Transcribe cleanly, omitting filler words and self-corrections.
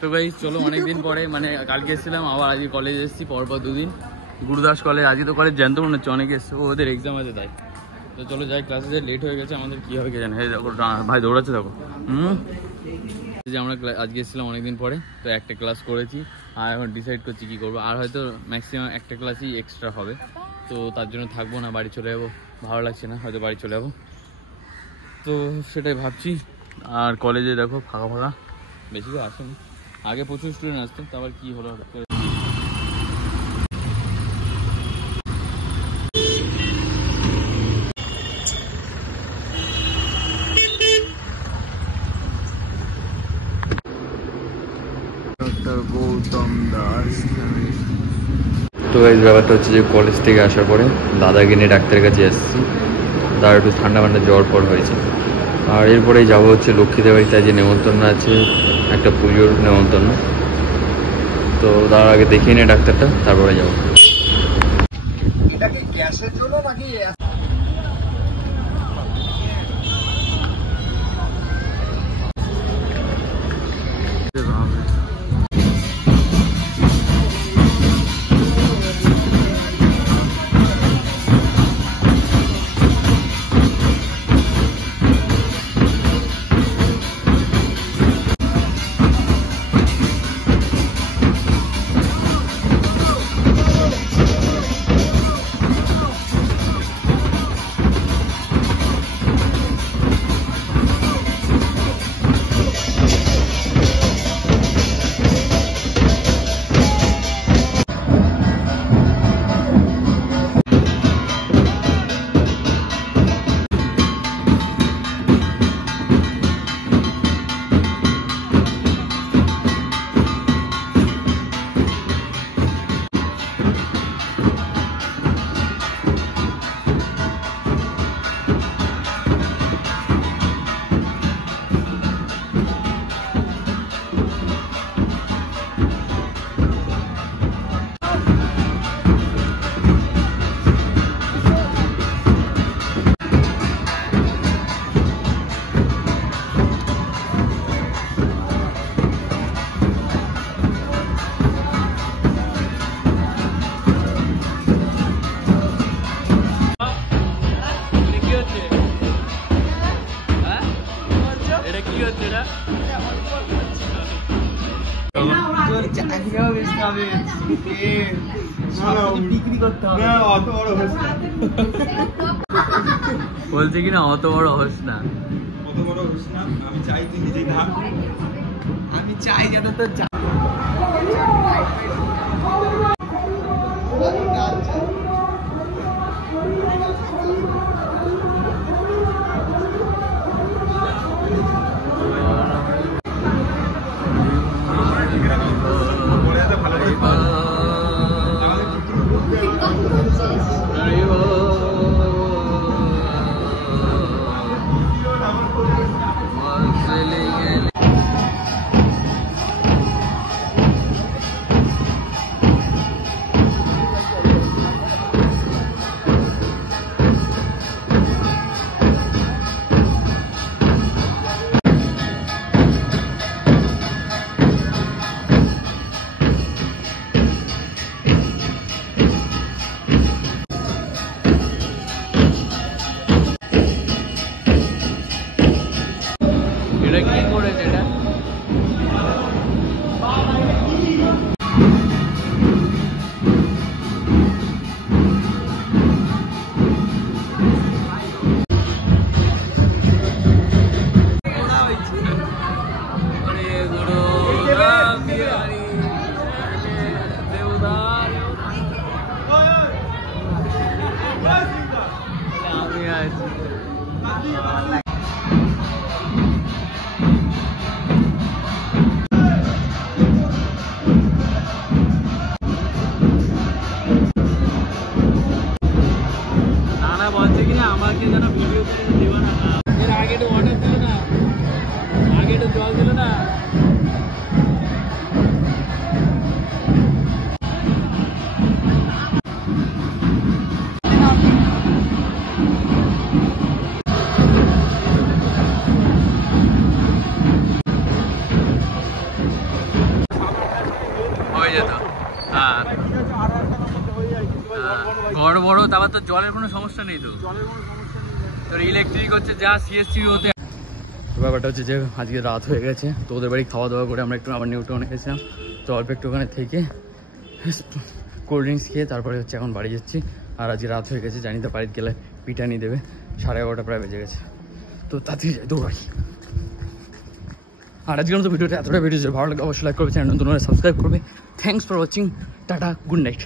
তো গাইস চলো অনেকদিন পরে মানে কালকে এসেছিলাম আবার আজকে কলেজ এসেছি পরপর দুদিন গুরুদাস কলেজ আজকে তো কলেজ জানতে মনে হচ্ছে অনেকে এসছে ওদের এক্সাম আছে তাই তো চলো যাই ক্লাসে যাই লেট হয়ে গেছে আমাদের কী হবে কে জানে দেখো ভাই দৌড়াচ্ছে দেখো যে আমরা আজকে এসেছিলাম অনেকদিন পরে তো একটা ক্লাস করেছি আর এখন ডিসাইড করছি কী করবো আর হয়তো ম্যাক্সিমাম একটা ক্লাসই এক্সট্রা হবে তো তার জন্য থাকবো না বাড়ি চলে যাবো ভালো লাগছে না হয়তো বাড়ি চলে যাবো তো সেটাই ভাবছি আর কলেজে দেখো ফাঁকা ফাঁকা বেশি তো আসেনি আগে প্রচুর স্টুডেন্ট আসতো তো আবার কী হলো তো এই ব্যাপারটা হচ্ছে যে কলেজ থেকে আসার পরে দাদাকে নিয়ে ডাক্তারের কাছে এসেছি তার একটু ঠান্ডা ঠান্ডা জ্বর পর হয়েছে আর এরপরেই যাবো হচ্ছে লক্ষ্মীদের বাড়িতে যে নেমন্তন্ন আছে একটা পুজোর নেমন্তন্ন তো তার আগে দেখিয়ে নিয়ে ডাক্তারটা তারপরে যাবো বলছে কিনা অত বড় হোস না আমি চাই তুই নিজে না আমি চাই যাতে তোর কথা, আবার তো জলের কোনো সমস্যা নেই তো, তোর ইলেকট্রিক হচ্ছে যা সিএসসি হতে। ব্যাপারটা হচ্ছে যে আজকে রাত হয়ে গেছে, তো ওদের বাড়ি খাওয়া দাওয়া করে আমরা একটু আবার নিউটাউনে গেছিলাম, তো অল্প একটু ওখানে থেকে কোল্ড ড্রিঙ্কস খেয়ে তারপরে হচ্ছে এখন বাড়ি যাচ্ছি। আর আজকে রাত হয়ে গেছে, জানি তো বাড়িতে গেলে পিটানি দেবে, 11:30 প্রায় বেজে গেছে, তো তাড়াতাড়ি যাই দৌড়াই। আর আজকের মতো ভিডিওটা এতটা ভিডিও ভালো লাগলে অবশ্যই লাইক করবে, চ্যানেল নতুন সাবস্ক্রাইব করবে। Thanks for watching, tata, good night.